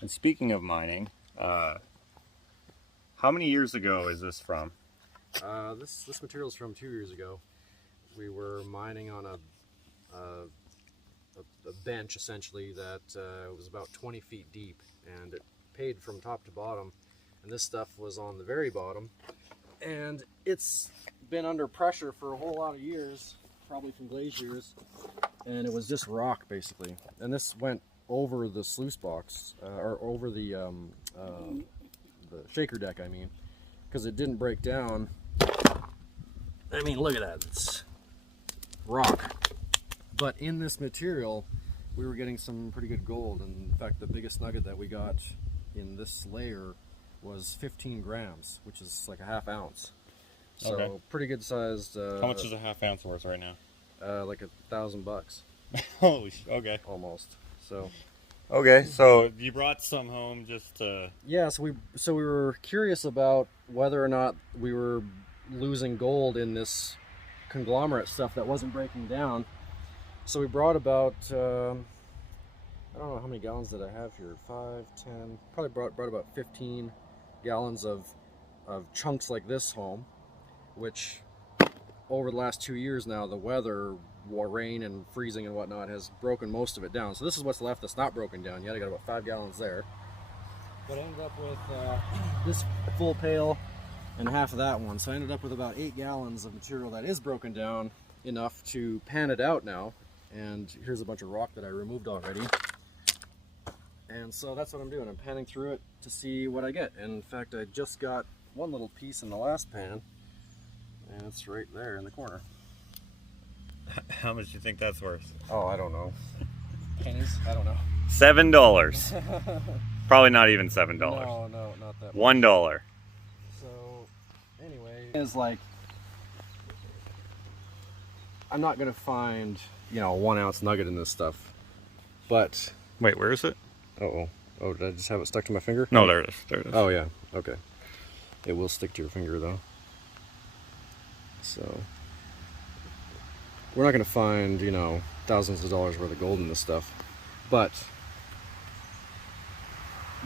And speaking of mining, how many years ago is this from? This material is from 2 years ago. We were mining on a bench essentially that was about 20 feet deep, and it paid from top to bottom, and this stuff was on the very bottom, and it's been under pressure for a whole lot of years, probably from glaciers, and it was just rock basically. And this went over the sluice box, or over the shaker deck, I mean, because it didn't break down. I mean, look at that, it's rock. But in this material, we were getting some pretty good gold. And in fact, the biggest nugget that we got in this layer was 15 grams, which is like a half ounce. So okay. Pretty good sized. How much is a half ounce worth right now? Like $1,000. Holy, okay. Almost. So. Okay, so you brought some home just to... Yeah, so we were curious about whether or not we were losing gold in this conglomerate stuff that wasn't breaking down. So we brought about, I don't know how many gallons did I have here, 5, 10, probably brought about 15 gallons of chunks like this home, which over the last 2 years now, the weather, rain and freezing and whatnot has broken most of it down. So this is what's left that's not broken down yet. I got about 5 gallons there. But I ended up with this full pail and half of that one. So I ended up with about 8 gallons of material that is broken down enough to pan it out now. And here's a bunch of rock that I removed already. And so that's what I'm doing. I'm panning through it to see what I get. And in fact, I just got one little piece in the last pan, and it's right there in the corner. How much do you think that's worth? Oh, I don't know. Pennies? I don't know. $7. Probably not even $7. No, not that much. $1. So, anyway, it's like, I'm not gonna find, you know, a 1 ounce nugget in this stuff, but... Wait, where is it? Oh, did I just have it stuck to my finger? No, there it is. There it is. Oh, yeah. Okay. It will stick to your finger, though. So, we're not gonna find, you know, thousands of dollars worth of gold in this stuff, but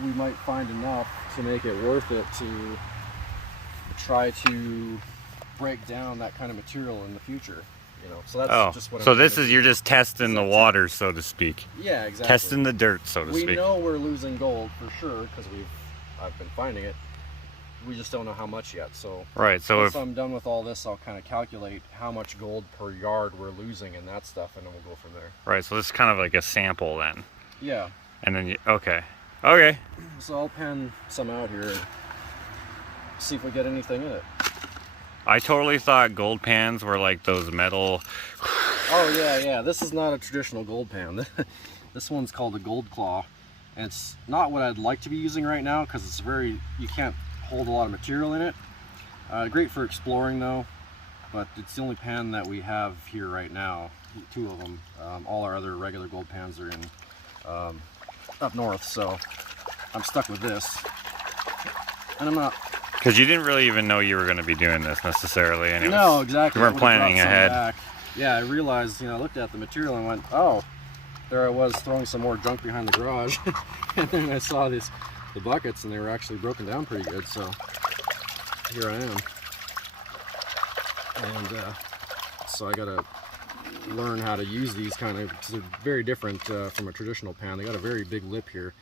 we might find enough to make it worth it to try to break down that kind of material in the future. You know, so that's just what. So this is, you're just testing the water, so to speak. Yeah, exactly. Testing the dirt, so to speak. We know we're losing gold for sure because I've been finding it. We just don't know how much yet. So right. So once I'm done with all this, I'll kind of calculate how much gold per yard we're losing and that stuff, and then we'll go from there. Right. So this is kind of like a sample then. Yeah. And then okay. So I'll pan some out here and see if we get anything in it. I totally thought gold pans were like those metal. Oh yeah. This is not a traditional gold pan. This one's called a gold claw, and it's not what I'd like to be using right now because it's you can't hold a lot of material in it. Great for exploring though, but it's the only pan that we have here right now. 2 of them. All our other regular gold pans are in up north, so I'm stuck with this, and I'm not. Because you didn't really even know you were going to be doing this necessarily. Anyways. No, exactly. You weren't planning ahead. Back. Yeah, I realized, you know, I looked at the material and went, oh, there I was throwing some more junk behind the garage. And then I saw the buckets, and they were actually broken down pretty good, so here I am. And so I got to learn how to use these kind of, because they're very different from a traditional pan. They got a very big lip here,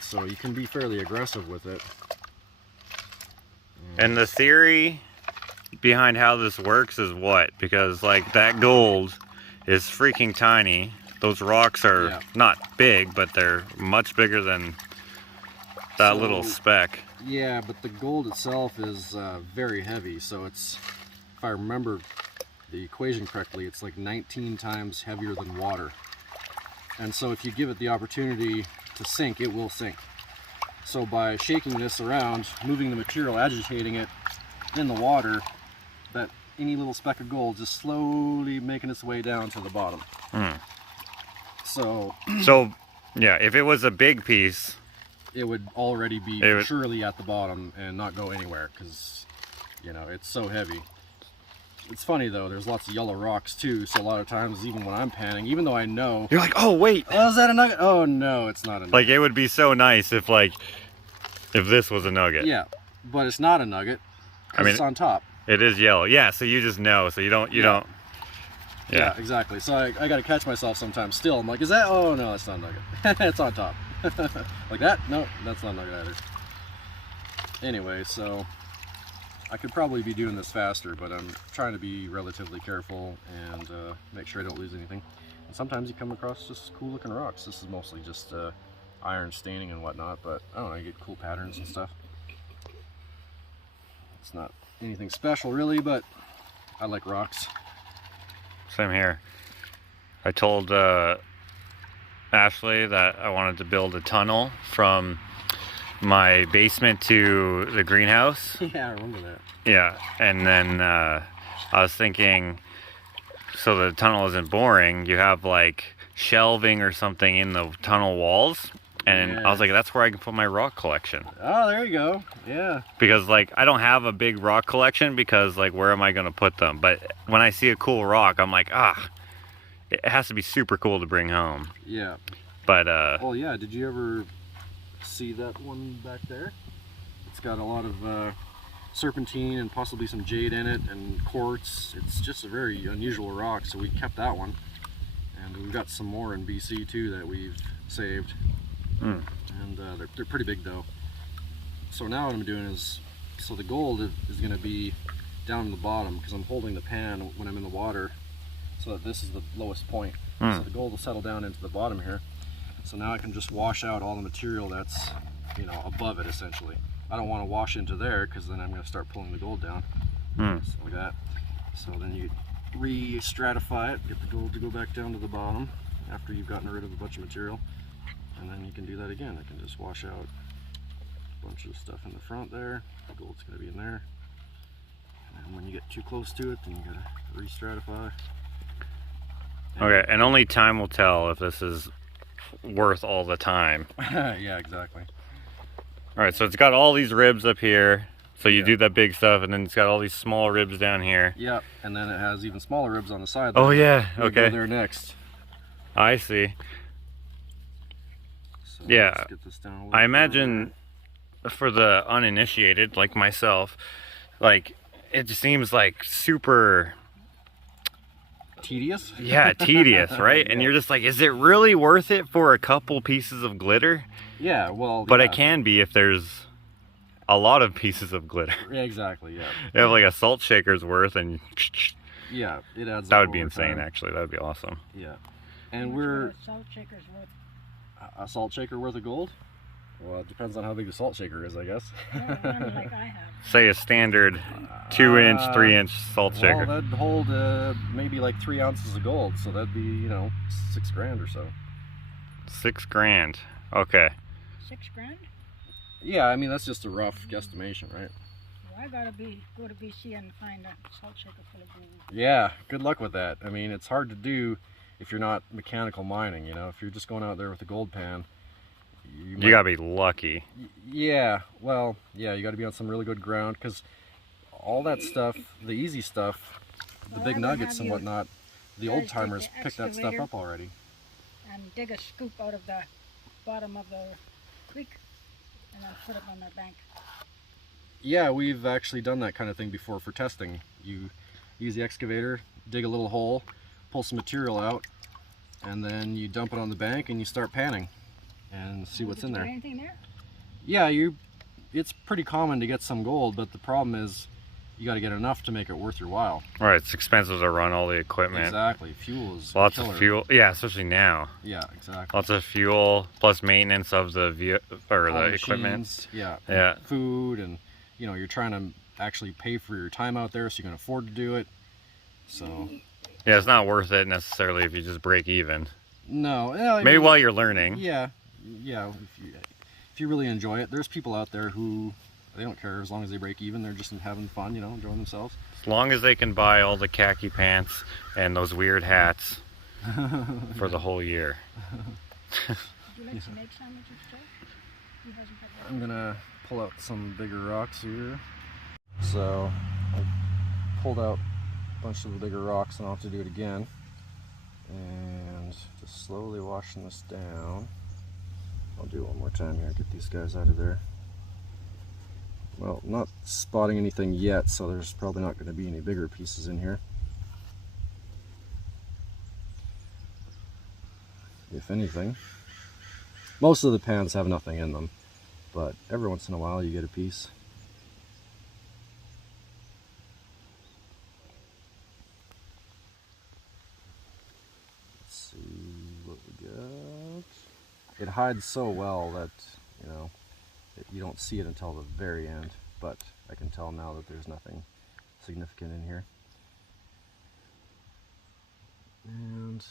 so you can be fairly aggressive with it. And the theory behind how this works is what? Because like that gold is freaking tiny. Those rocks are not big, but they're much bigger than that little speck. Yeah, but the gold itself is very heavy. So it's, if I remember the equation correctly, it's like 19 times heavier than water. And so if you give it the opportunity to sink, it will sink. So by shaking this around, moving the material, agitating it in the water, that any little speck of gold just slowly making its way down to the bottom. So yeah, if it was a big piece, it would already be surely at the bottom and not go anywhere because, you know, it's so heavy. It's funny though, there's lots of yellow rocks too, so a lot of times even when I'm panning, even though I know... You're like, oh wait! Oh, is that a nugget? Oh no, it's not a nugget. Like, it would be so nice if this was a nugget. Yeah, but it's not a nugget, because it's on top. It is yellow. Yeah, so you just know, so you don't... Yeah, exactly. So I gotta catch myself sometimes still. I'm like, is that... Oh no, that's not a nugget. It's on top. Like that? No, that's not a nugget either. Anyway, so... I could probably be doing this faster, but I'm trying to be relatively careful and make sure I don't lose anything. And sometimes you come across just cool looking rocks. This is mostly just iron staining and whatnot, but I don't know, you get cool patterns and stuff. It's not anything special really, but I like rocks. Same here. I told Ashley that I wanted to build a tunnel from my basement to the greenhouse. Yeah, I remember that. Yeah, and then I was thinking, so the tunnel isn't boring, you have like shelving or something in the tunnel walls, and I was like, that's where I can put my rock collection. Oh, there you go. Yeah. Because like, I don't have a big rock collection because like, where am I going to put them? But when I see a cool rock, I'm like, it has to be super cool to bring home. Yeah. But well, yeah, did you ever see that one back there? It's got a lot of serpentine and possibly some jade in it and quartz. It's just a very unusual rock, so we kept that one, and we've got some more in BC too that we've saved. And they're pretty big though. So now what I'm doing is, so the gold is going to be down in the bottom because I'm holding the pan when I'm in the water, so that this is the lowest point. So the gold will settle down into the bottom here. So now I can just wash out all the material that's, you know, above it essentially. I don't want to wash into there because then I'm going to start pulling the gold down. So like that. So then you re-stratify it, get the gold to go back down to the bottom after you've gotten rid of a bunch of material. And then you can do that again. I can just wash out a bunch of stuff in the front there. The gold's going to be in there. And when you get too close to it, then you got to re-stratify. okay, and only time will tell if this is worth all the time. Yeah, exactly. All right, so it's got all these ribs up here, so you do that big stuff, and then it's got all these small ribs down here. Yeah, and then it has even smaller ribs on the side. Oh yeah, We'll okay. go there next. I see. So Yeah, let's get this down a little I imagine for the uninitiated like myself, like it just seems like super tedious. Yeah, tedious, right? Yeah. And you're just like, is it really worth it for a couple pieces of glitter? Yeah, well, but yeah. it can be if there's a lot of pieces of glitter. Yeah, exactly. Yeah. You have like a salt shaker's worth, and yeah, it adds. That up would be over insane. time. Actually, that would be awesome. Yeah, and we're a salt shaker's worth. A salt shaker worth of gold? Well, it depends on how big the salt shaker is, I guess. One like I have. Say a standard 2-inch, 3-inch salt shaker. Well, that'd hold maybe like 3 ounces of gold, so that'd be, you know, $6 grand or so. $6 grand. Okay. 6 grand? Yeah, I mean that's just a rough guesstimation, right? Well, I gotta go to BC and find a salt shaker full of gold. Yeah, good luck with that. I mean, it's hard to do if you're not mechanical mining, you know. If you're just going out there with a gold pan, you gotta be lucky. Yeah, well, yeah, you gotta be on some really good ground, because all that stuff, the easy stuff, the big nuggets and whatnot, the old timers pick that stuff up already. And dig a scoop out of the bottom of the creek and then put it on their bank. Yeah, we've actually done that kind of thing before for testing. You use the excavator, dig a little hole, pull some material out, and then you dump it on the bank and you start panning and see what's in there. Anything there? Yeah, it's pretty common to get some gold, but the problem is you got to get enough to make it worth your while. Right, it's expensive to run all the equipment. Exactly, fuel is lots killer. of fuel. Yeah, especially now. Yeah, exactly. Lots of fuel plus maintenance of the equipment. Yeah. Yeah. Food, and you know, you're trying to actually pay for your time out there so you can afford to do it. So yeah, it's not worth it necessarily if you just break even. No, yeah, maybe while you're learning. Yeah, if you really enjoy it. There's people out there who they don't care as long as they break even. They're just having fun, you know, enjoying themselves. As long as they can buy all the khaki pants and those weird hats for the whole year. Would you like to make sandwiches, Joe? He hasn't had that. I'm gonna pull out some bigger rocks here. So I pulled out bunch of the bigger rocks, and I'll have to do it again. And just slowly washing this down. I'll do it one more time here, get these guys out of there. Well, not spotting anything yet, so there's probably not going to be any bigger pieces in here. If anything. Most of the pans have nothing in them, but every once in a while you get a piece. Let's see what we got. It hides so well that, you know, you don't see it until the very end, but I can tell now that there's nothing significant in here. And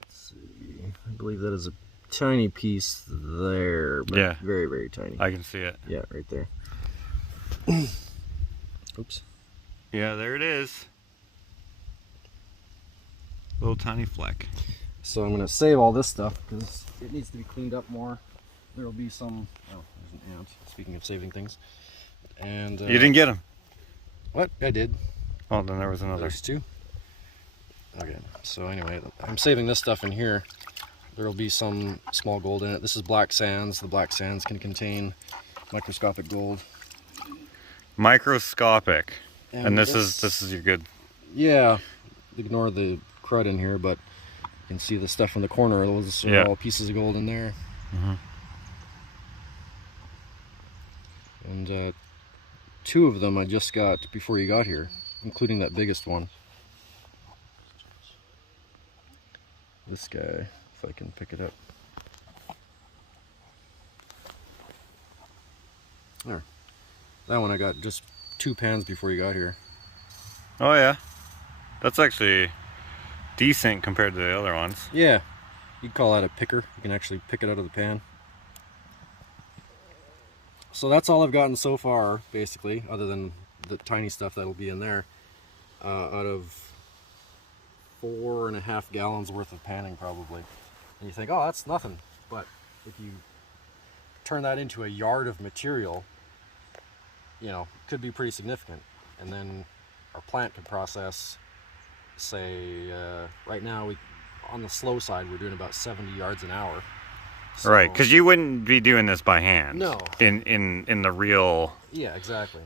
let's see, I believe that is a tiny piece there, but yeah, very, very tiny. I can see it. Yeah, right there. Oops. Yeah, there it is. Little tiny fleck. So I'm going to save all this stuff because it needs to be cleaned up more. There will be some, oh, there's an ant, speaking of saving things. And you didn't get them? What? I did. Oh, then there was another. There's two. Okay, so anyway, I'm saving this stuff in here. There will be some small gold in it. This is black sands. The black sands can contain microscopic gold. Microscopic. And this is your good. Yeah, ignore the crud in here, but you can see the stuff in the corner. Those are all pieces of gold in there. Mm-hmm. And two of them I just got before you got here, including that biggest one. This guy, if I can pick it up. There. That one I got just 2 pans before you got here. Oh yeah. That's actually decent compared to the other ones. Yeah. You'd call that a picker. You can actually pick it out of the pan. So that's all I've gotten so far, basically, other than the tiny stuff that'll be in there. Out of 4.5 gallons worth of panning, probably. And you think, oh, that's nothing. But if you turn that into a yard of material, you know, it could be pretty significant. And then our plant could process, say, right now, on the slow side, we're doing about 70 yards an hour. So, right, because you wouldn't be doing this by hand. No. In the real. Yeah, exactly.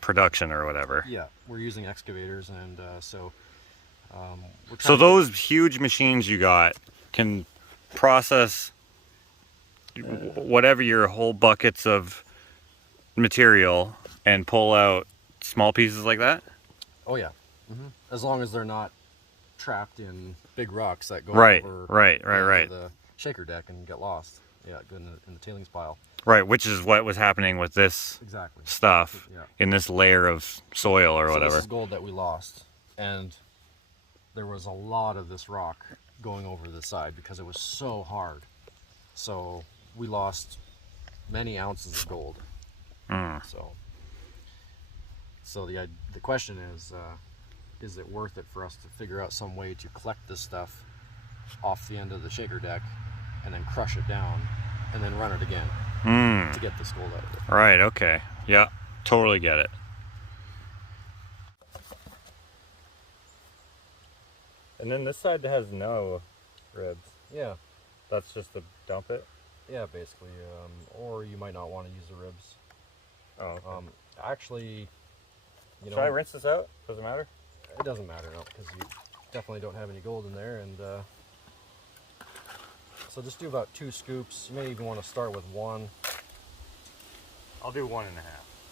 Production or whatever. Yeah, we're using excavators, and so. So those huge machines you got can process whatever your whole buckets of material and pull out small pieces like that? Oh yeah. Mm-hmm. As long as they're not trapped in big rocks that go over the shaker deck and get lost. Yeah, go in the tailings pile. Right, which is what was happening with this stuff in this layer of soil or whatever. This is gold that we lost, and there was a lot of this rock going over the side because it was so hard. So we lost many ounces of gold. So the question is it worth it for us to figure out some way to collect this stuff off the end of the shaker deck and then crush it down and then run it again to get this gold out of it? Right, okay. Yeah, totally get it. And then this side has no ribs. Yeah. That's just to dump it? Yeah, basically. Or you might not want to use the ribs. Oh, okay. Actually, you know... Should I rinse this out? Does it matter? It doesn't matter, no, because you definitely don't have any gold in there. And so just do about 2 scoops. You may even want to start with 1. I'll do 1.5.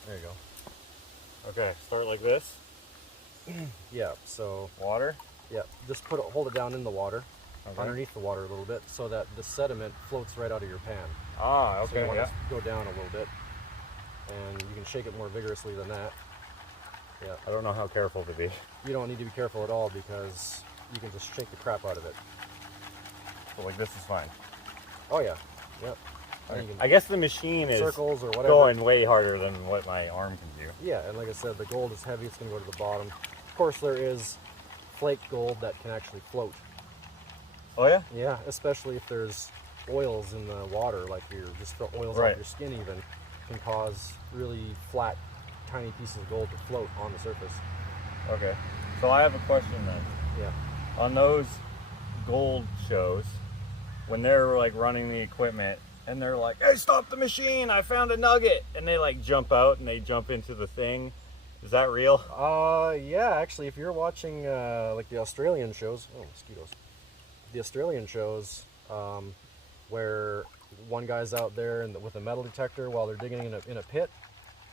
There you go. Okay, start like this. Yeah, so... Water? Yeah, just hold it down in the water, underneath the water a little bit, so that the sediment floats right out of your pan. Ah, okay, so you want to go down a little bit, and you can shake it more vigorously than that. Yeah. I don't know how careful to be. You don't need to be careful at all because you can just shake the crap out of it. So like this is fine. Oh yeah, yep. I guess the machine is circles or whatever. Going way harder than what my arm can do. Yeah, and like I said, the gold is heavy, it's going to go to the bottom. Of course there is flake gold that can actually float. Oh yeah? Yeah, especially if there's oils in the water, like just the oils off your skin even, can cause really flat, tiny pieces of gold to float on the surface. Okay. So I have a question then. Yeah. On those gold shows, when they're like running the equipment and they're like, "Hey, stop the machine! I found a nugget!" and they like jump out and they jump into the thing. Is that real? Yeah, actually, if you're watching like the Australian shows, oh, mosquitoes. The Australian shows, where one guy's out there with a metal detector while they're digging in a pit.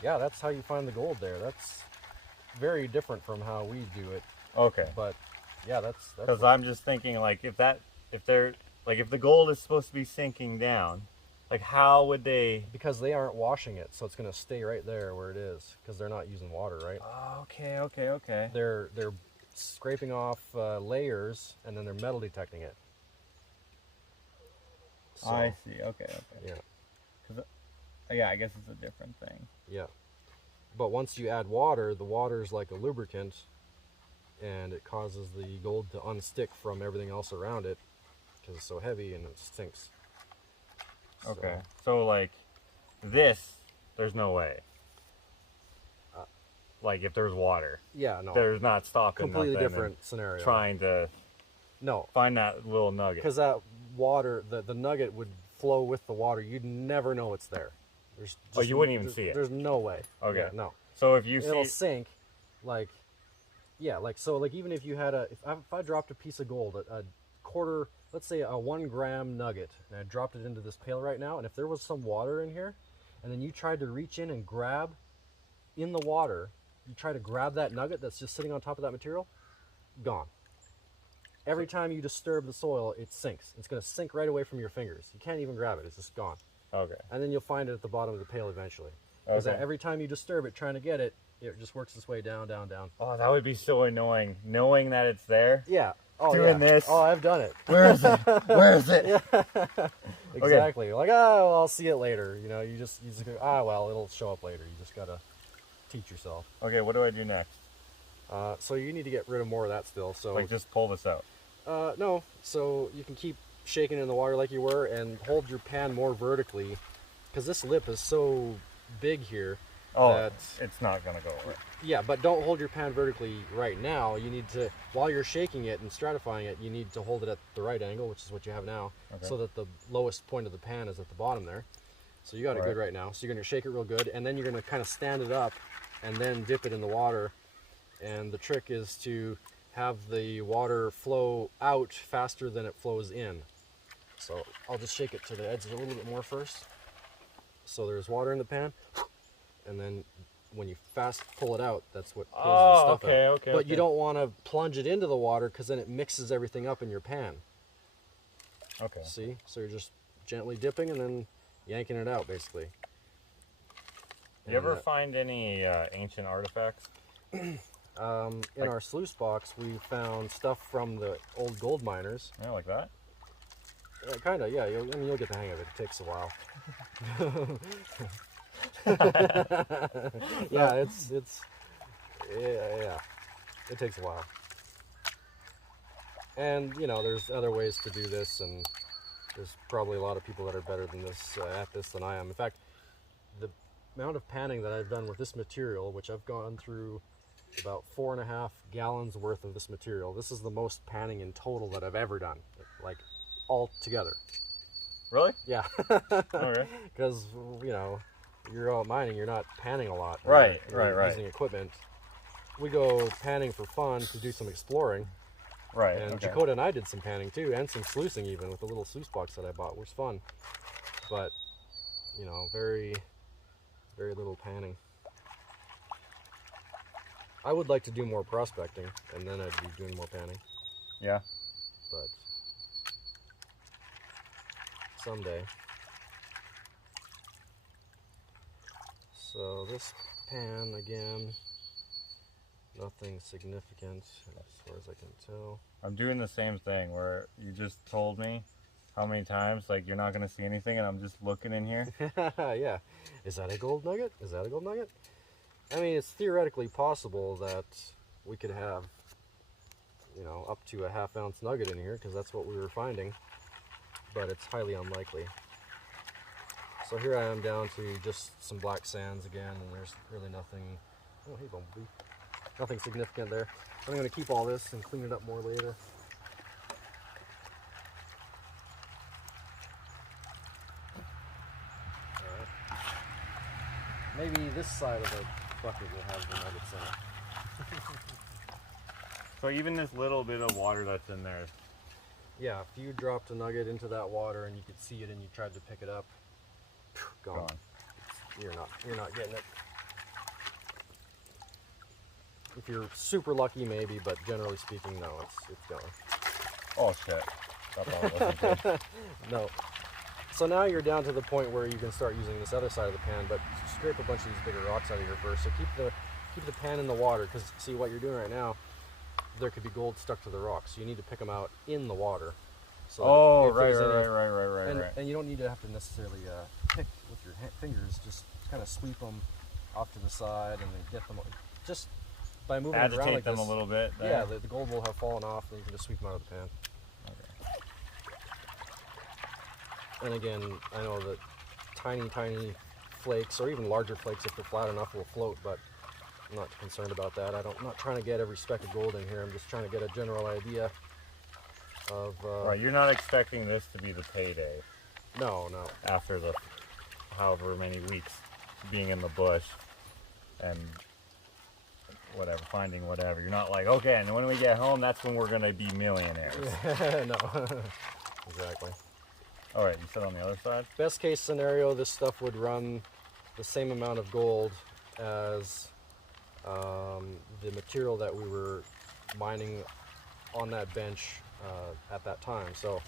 Yeah, that's how you find the gold there. That's very different from how we do it. Okay. But yeah, that's because I'm just thinking like if the gold is supposed to be sinking down, like how would they? Because they aren't washing it, so it's gonna stay right there where it is because they're not using water, right? Oh, okay. They're scraping off layers and then they're metal detecting it. So, I see. Okay. Yeah. Yeah, I guess it's a different thing. Yeah. But once you add water, the water is like a lubricant, and it causes the gold to unstick from everything else around it because it's so heavy and it stinks. Okay. So like this, there's no way. Like if there's water. Yeah, no. There's not stopping. Completely different scenario. Trying to find that little nugget. Because that water, the nugget would flow with the water. You'd never know it's there. You wouldn't even see it. There's no way. Okay. Yeah, no. So if you it'll sink, like, yeah, like so, like even if you had if I dropped a piece of gold, a quarter, let's say a 1 gram nugget, and I dropped it into this pail right now, and if there was some water in here, and then you tried to reach in and grab in the water, you try to grab that nugget that's just sitting on top of that material, gone. Every time you disturb the soil, it sinks. It's going to sink right away from your fingers. You can't even grab it. It's just gone. Okay. And then you'll find it at the bottom of the pail eventually. Because every time you disturb it, trying to get it, it just works its way down, down, down. Oh, that would be so annoying, knowing that it's there. Yeah. Oh, doing this. Oh, I've done it. Where is it? Where is it? Yeah. Exactly. Okay. Like, oh, well, I'll see it later. You know, you just go, well, it'll show up later. You just got to teach yourself. Okay, what do I do next? So you need to get rid of more of that still. So like just pull this out? No. So you can keep shaking in the water like you were and hold your pan more vertically because this lip is so big here. That it's not going to go away. Yeah, but don't hold your pan vertically right now. You need to, while you're shaking it and stratifying it, you need to hold it at the right angle, which is what you have now, so that the lowest point of the pan is at the bottom there. So you got it good right now. So you're going to shake it real good, and then you're going to kind of stand it up and then dip it in the water. And the trick is to have the water flow out faster than it flows in. So I'll just shake it to the edges a little bit more first. So there's water in the pan, and then when you fast pull it out, that's what pulls the stuff out. Okay. But you don't want to plunge it into the water because then it mixes everything up in your pan. Okay. See? So you're just gently dipping and then yanking it out, basically. You ever find any ancient artifacts? In our sluice box, we found stuff from the old gold miners. Yeah, like that? Kind of, yeah. You'll get the hang of it. It takes a while. Yeah, it takes a while. And there's other ways to do this, and there's probably a lot of people that are better than this at this than I am. In fact, the amount of panning that I've done with this material, which I've gone through about 4.5 gallons worth of this material. This is the most panning in total that I've ever done, like all together. Really? Yeah. Okay. Because you're out mining, you're not panning a lot. Right. Using equipment. We go panning for fun to do some exploring. Right. And Dakota and I did some panning too, and some sluicing even with the little sluice box that I bought, which was fun. But very, very little panning. I would like to do more prospecting, and then I'd be doing more panning. Yeah. But someday. So this pan again, nothing significant as far as I can tell. I'm doing the same thing where you just told me how many times like you're not going to see anything, and I'm just looking in here. Yeah. Is that a gold nugget? Is that a gold nugget? I mean, it's theoretically possible that we could have, up to a ½ ounce nugget in here, because that's what we were finding, but it's highly unlikely. So here I am down to just some black sands again, and there's really nothing. Oh, hey, Bumblebee. Nothing significant there. I'm going to keep all this and clean it up more later. Maybe this side of the bucket will have the nuggets in it. So even this little bit of water that's in there. Yeah, if you dropped a nugget into that water and you could see it and you tried to pick it up, gone. You're not getting it. If you're super lucky, maybe, but generally speaking, no, it's gone. Oh shit. That bottle wasn't good. No. So now you're down to the point where you can start using this other side of the pan, but scrape a bunch of these bigger rocks out of here first. So keep the pan in the water, because see what you're doing right now, there could be gold stuck to the rocks. So you need to pick them out in the water. So right. And you don't need to have to necessarily pick with your fingers. Just kind of sweep them off to the side and then get them. Just by moving it around like them this, a little bit. There. Yeah, the gold will have fallen off, and you can just sweep them out of the pan. Okay. And again, I know that tiny flakes, or even larger flakes if they're flat enough, will float, but I'm not concerned about that. I'm not trying to get every speck of gold in here. I'm just trying to get a general idea of... Right, you're not expecting this to be the payday. No. After the however many weeks being in the bush and whatever, finding whatever. You're not like, okay, and when we get home, that's when we're going to be millionaires. No, exactly. All right, you said on the other side? Best case scenario, this stuff would run the same amount of gold as the material that we were mining on that bench at that time. So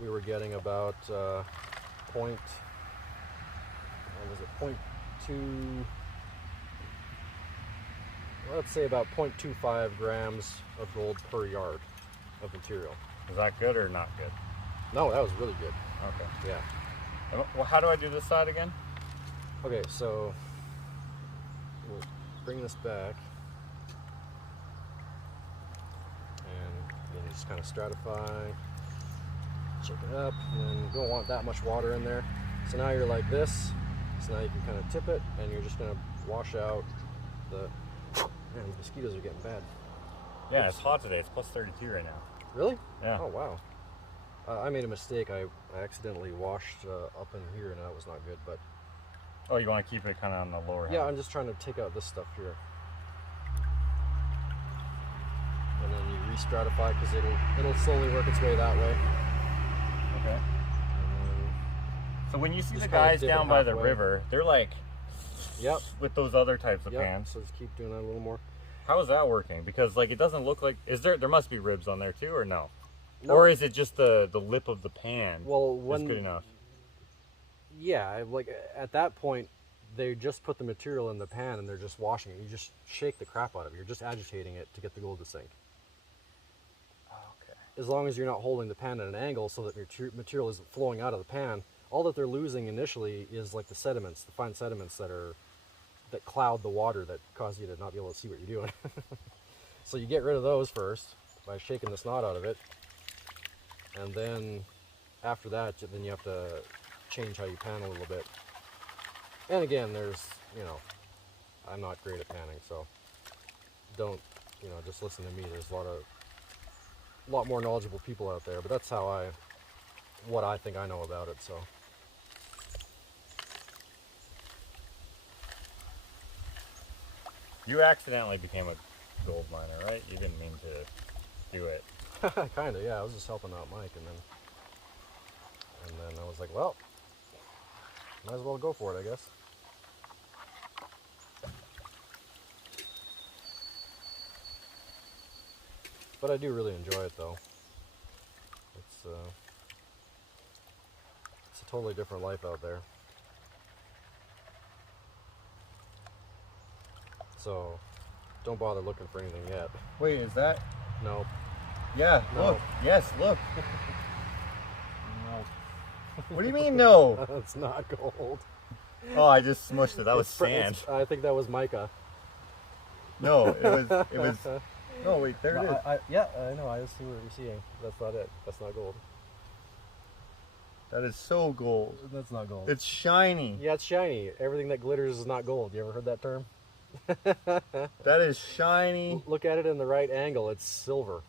we were getting about let's say about 0.25 grams of gold per yard of material. Is that good or not good? No, that was really good. Okay. Yeah. Well, how do I do this side again? Okay, so we'll bring this back. And then you just kind of stratify, shake it up, and then you don't want that much water in there. So now you're like this. So now you can kind of tip it, and you're just going to wash out the... Man, the mosquitoes are getting bad. Yeah, it's hot today. It's plus 32 right now. Really? Yeah. Oh, wow. I made a mistake. I accidentally washed up in here, and that was not good, but... Oh, you want to keep it kind of on the lower Yeah, hand. I'm just trying to take out this stuff here. And then you re-stratify, because it'll slowly work its way that way. Okay. So when you see the guys down by the river, they're like... Yep. With those other types of pans. So just keep doing that a little more. How is that working? Because like it doesn't look like... There must be ribs on there too, or no? No. Or is it just the lip of the pan? Well, is good enough? Yeah, like at that point, they just put the material in the pan and they're just washing it. You just shake the crap out of it. You're just agitating it to get the gold to sink. Okay. As long as you're not holding the pan at an angle so that your material isn't flowing out of the pan, all that they're losing initially is like the sediments, the fine sediments that cloud the water that cause you to not be able to see what you're doing. So you get rid of those first by shaking the snot out of it. And then after that, then you have to change how you pan a little bit. And again, I'm not great at panning, so don't, just listen to me. There's a lot more knowledgeable people out there, but that's what I think I know about it, so. You accidentally became a gold miner, right? You didn't mean to do it. Kind of, yeah. I was just helping out Mike, and then I was like, well, might as well go for it, I guess. But I do really enjoy it, though. It's a totally different life out there. So, don't bother looking for anything yet. Wait, is that? No. Yeah, No. look. Yes, look. No. What do you mean no? It's not gold. Oh, I just smushed it. That was sand. I think that was mica. No, it was. Oh wait, there it is. Yeah, I know. I see what you're seeing. That's not it. That's not gold. That is so gold. That's not gold. It's shiny. Yeah, it's shiny. Everything that glitters is not gold. You ever heard that term? That is shiny. Look at it in the right angle. It's silver.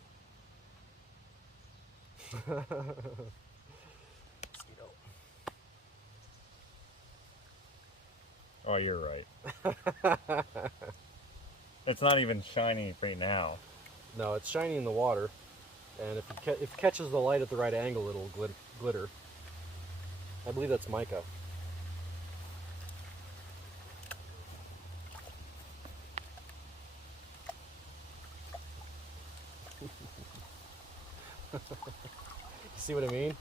Oh, you're right. It's not even shiny right now. No, it's shiny in the water, and if it catches the light at the right angle, it'll glitter. I believe that's mica. You see what I mean?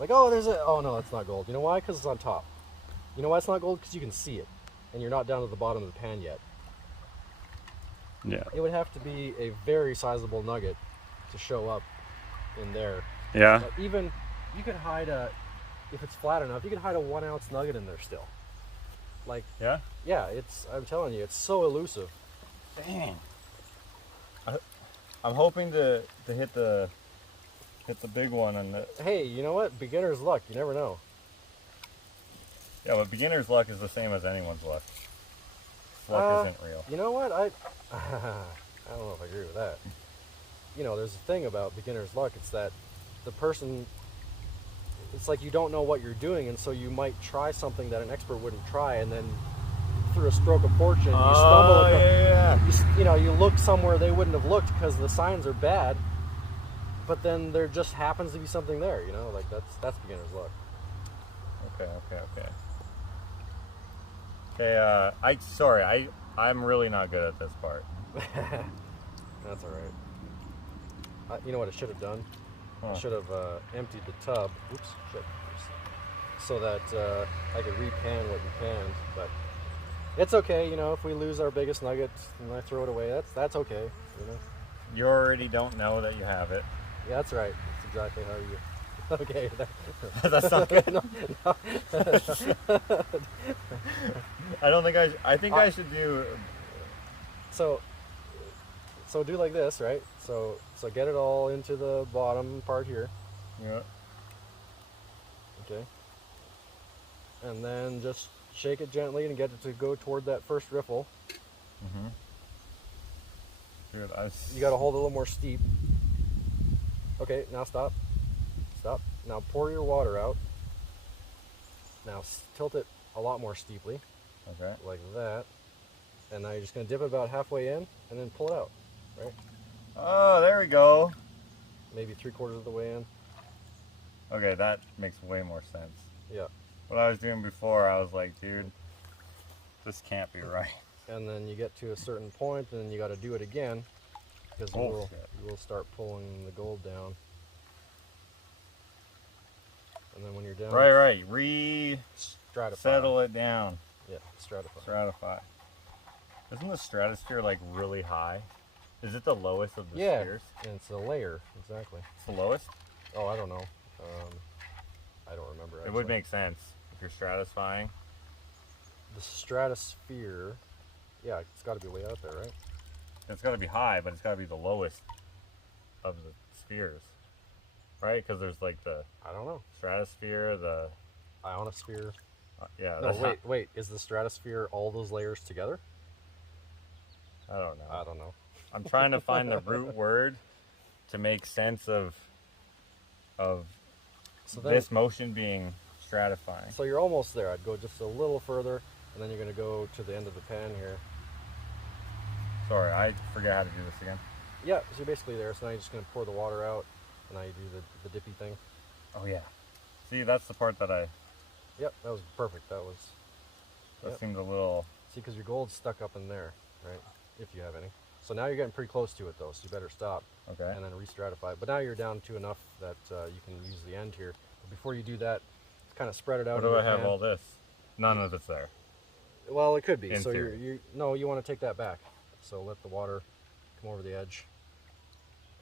Like, oh, oh no, it's not gold. You know why? Because it's on top. You know why it's not gold? Because you can see it, and you're not down to the bottom of the pan yet. Yeah. It would have to be a very sizable nugget to show up in there. Yeah. But even, you could hide if it's flat enough, you could hide a 1 ounce nugget in there still. Like, yeah? Yeah, I'm telling you, it's so elusive. Dang. I'm hoping to hit the big one on the... Hey, you know what? Beginner's luck. You never know. Yeah, but beginner's luck is the same as anyone's luck. Luck isn't real. You know what? I don't know if I agree with that. You know, there's a thing about beginner's luck. It's that the person, it's like you don't know what you're doing, and so you might try something that an expert wouldn't try, and then through a stroke of fortune, you stumble across, you know, you look somewhere they wouldn't have looked because the signs are bad, but then there just happens to be something there, you know, like that's beginner's luck. Okay. Okay, I'm really not good at this part. That's all right. You know what I should have done? Huh. I should have emptied the tub. Oops, shit. So that I could repan what you panned, but it's okay. You know, if we lose our biggest nugget and I throw it away, that's okay. You know. You already don't know that you have it. Yeah, that's right. That's exactly how you. Okay. That's not good. No. I don't think I think I should do. So do like this, right? So get it all into the bottom part here. Yeah. Okay. And then just shake it gently and get it to go toward that first riffle. Mhm. Dude, You got to hold it a little more steep. Okay, now stop. Stop. Now pour your water out. Now tilt it a lot more steeply. Okay. Like that. And now you're just going to dip it about halfway in and then pull it out, right? Oh, there we go. Maybe 3/4 of the way in. Okay, that makes way more sense. Yeah. What I was doing before, I was like, dude, this can't be right. And then you get to a certain point and then you got to do it again because you will start pulling the gold down. And then when you're down, Right. stratify. Settle it down. Yeah, stratify. Stratify. Isn't the stratosphere like really high? Is it the lowest of the Yeah, spheres? and it's a layer, exactly. It's the lowest? Oh, I don't know. I don't remember. It would make sense if you're stratifying. The stratosphere, yeah, it's got to be way out there, right? It's got to be high, but it's got to be the lowest of the spheres, right? Because there's like the I don't know. stratosphere, the Ionosphere. yeah. No, wait. Is the stratosphere all those layers together? I don't know. I don't know. I'm trying to find the root word to make sense of So then, this motion being stratifying. so you're almost there. I'd go just a little further, and then you're going to go to the end of the pan here. Sorry, I forget how to do this again. Yeah, so you're basically there. So now you're just going to pour the water out, and now you do the dippy thing. Oh yeah. See, that's the part that Yep, that was perfect. That that seemed a little. See, because your gold's stuck up in there, right? If you have any. So now you're getting pretty close to it, though, so you better stop. Okay. And then re-stratify. But now you're down to enough that you can use the end here. But before you do that, kind of spread it out. What in do I your have pan. all this? None of it's there. Well, it could be. In So theory. you want to take that back. So let the water come over the edge.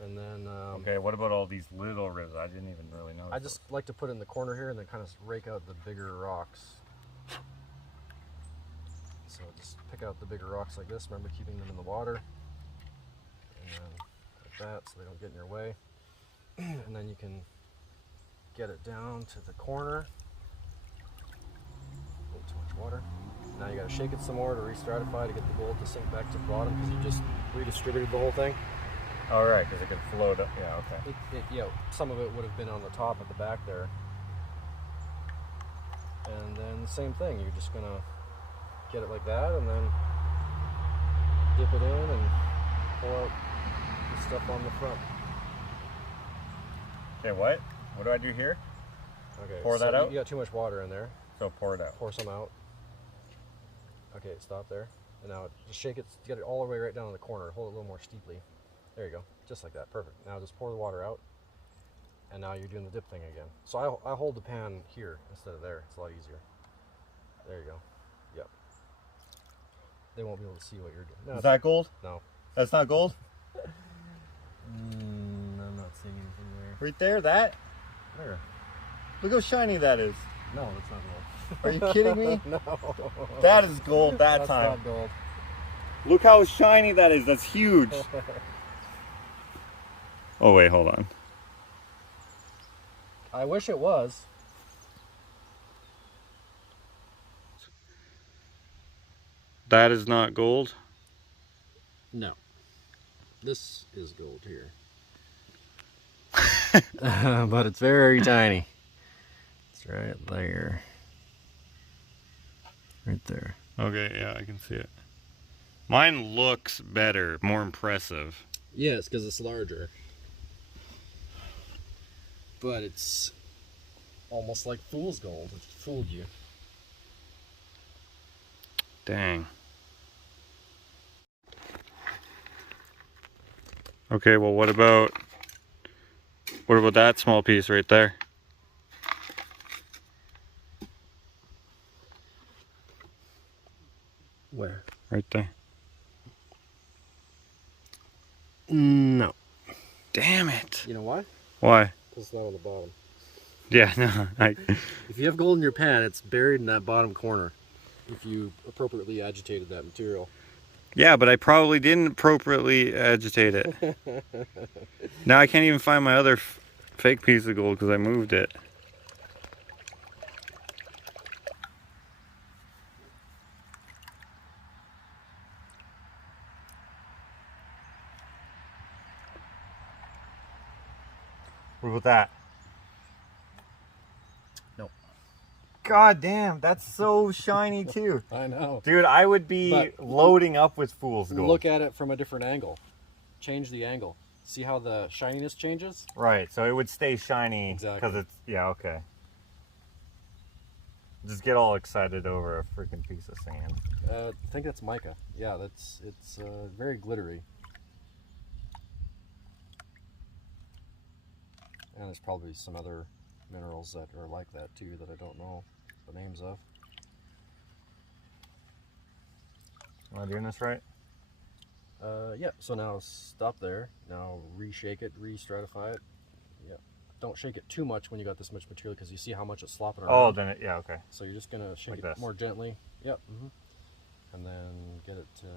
And then Okay, what about all these little rivers? I didn't even really know. I just like to put it in the corner here and then kind of rake out the bigger rocks. So just pick out the bigger rocks like this. Remember keeping them in the water. And then like that so they don't get in your way. And then you can get it down to the corner. A little too much water. Now you got to shake it some more to re-stratify to get the gold to sink back to the bottom because you just redistributed the whole thing. All right, because it could float up. Yeah, okay. Yeah, some of it would have been on the top at the back there. And then the same thing, you're just gonna get it like that and then dip it in and pour out the stuff on the front. Okay, what? What do I do here? Okay, Pour that out? You got too much water in there. So pour it out. Pour some out. Okay, stop there. And now just shake it, get it all the way right down in the corner. Hold it a little more steeply. There you go, just like that, perfect. Now just pour the water out. And now you're doing the dip thing again. So I hold the pan here instead of there. It's a lot easier. There you go. Yep. They won't be able to see what you're doing. No, is that gold? No. That's not gold? I'm not seeing anything there. Right there, that? There. Look how shiny that is. No, it's not gold. Are you kidding me? No. That is gold that That's time. not gold. Look how shiny that is. That's huge. Oh, wait, hold on. I wish it was. That is not gold? No. This is gold here. But it's very tiny. It's right there. Right there. Okay, yeah, I can see it. Mine looks better, more impressive. Yes, because it's larger. But it's almost like fool's gold. It fooled you. Dang. Okay, well, what about that small piece right there? Where? Right there. No. Damn it. You know why? Why? Because it's not on the bottom. Yeah, no, If you have gold in your pan, it's buried in that bottom corner. If you appropriately agitated that material. yeah, but I probably didn't appropriately agitate it. Now I can't even find my other fake piece of gold because I moved it. What about that? Nope. God damn, that's so shiny too. I know. Dude, I would be But loading up with fool's gold. look at it from a different angle. Change the angle. See how the shininess changes? Right, so it would stay shiny Exactly. because it's, yeah, okay. Just get all excited over a freaking piece of sand. I think that's mica. Yeah, it's very glittery. And there's probably some other minerals that are like that too that I don't know the names of. Am I doing this right? Yeah, so now stop there. Now reshake it, re-stratify it. Yeah. Don't shake it too much when you got this much material because you see how much it's slopping around. Oh, then it, yeah, okay. So you're just gonna shake Like it this. more gently. Yep. And then get it to, and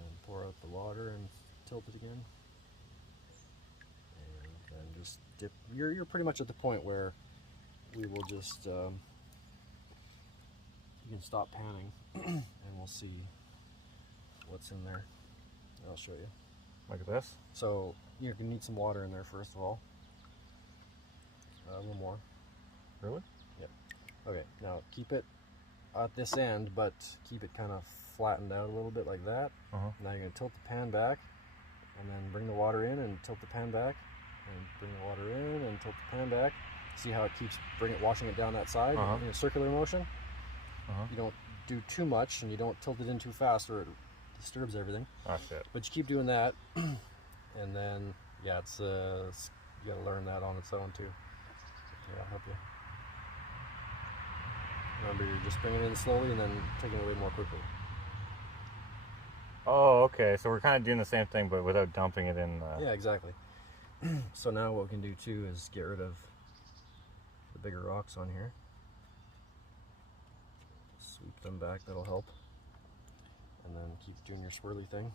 then pour out the water and tilt it again. And then just dip. You're pretty much at the point where we will just you can stop panning and we'll see what's in there. I'll show you. Like this? So you're gonna need some water in there first of all. A little more. Really? Yep. Okay, now keep it at this end, but keep it kind of flattened out a little bit like that. Uh-huh. Now you're gonna tilt the pan back, and then bring the water in and tilt the pan back, and bring the water in and tilt the pan back. See how it keeps washing it down that side in a circular motion. You don't do too much, and you don't tilt it in too fast, or it disturbs everything. Oh, shit. But you keep doing that, and then yeah, it's you gotta learn that on its own too. Yeah, I'll help you. Remember, you're just bringing it in slowly and then taking it away more quickly. Oh, okay. So we're kind of doing the same thing, but without dumping it in. Yeah, exactly. So now what we can do too is get rid of the bigger rocks on here. Sweep them back, that'll help. And then keep doing your swirly thing.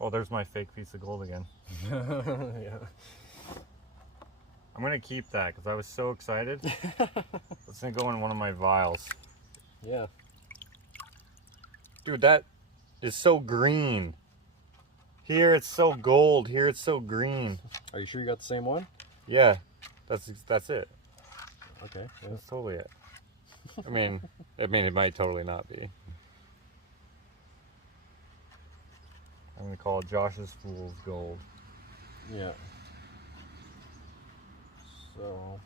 Oh, there's my fake piece of gold again. Yeah. I'm gonna keep that because I was so excited. It's gonna go in one of my vials. Yeah. Dude, that is so green. Here it's so gold. Here it's so green. Are you sure you got the same one? Yeah, that's it. Okay. Yeah. That's totally it. I mean, it might totally not be. I'm gonna call it Josh's Fool's Gold. Yeah. So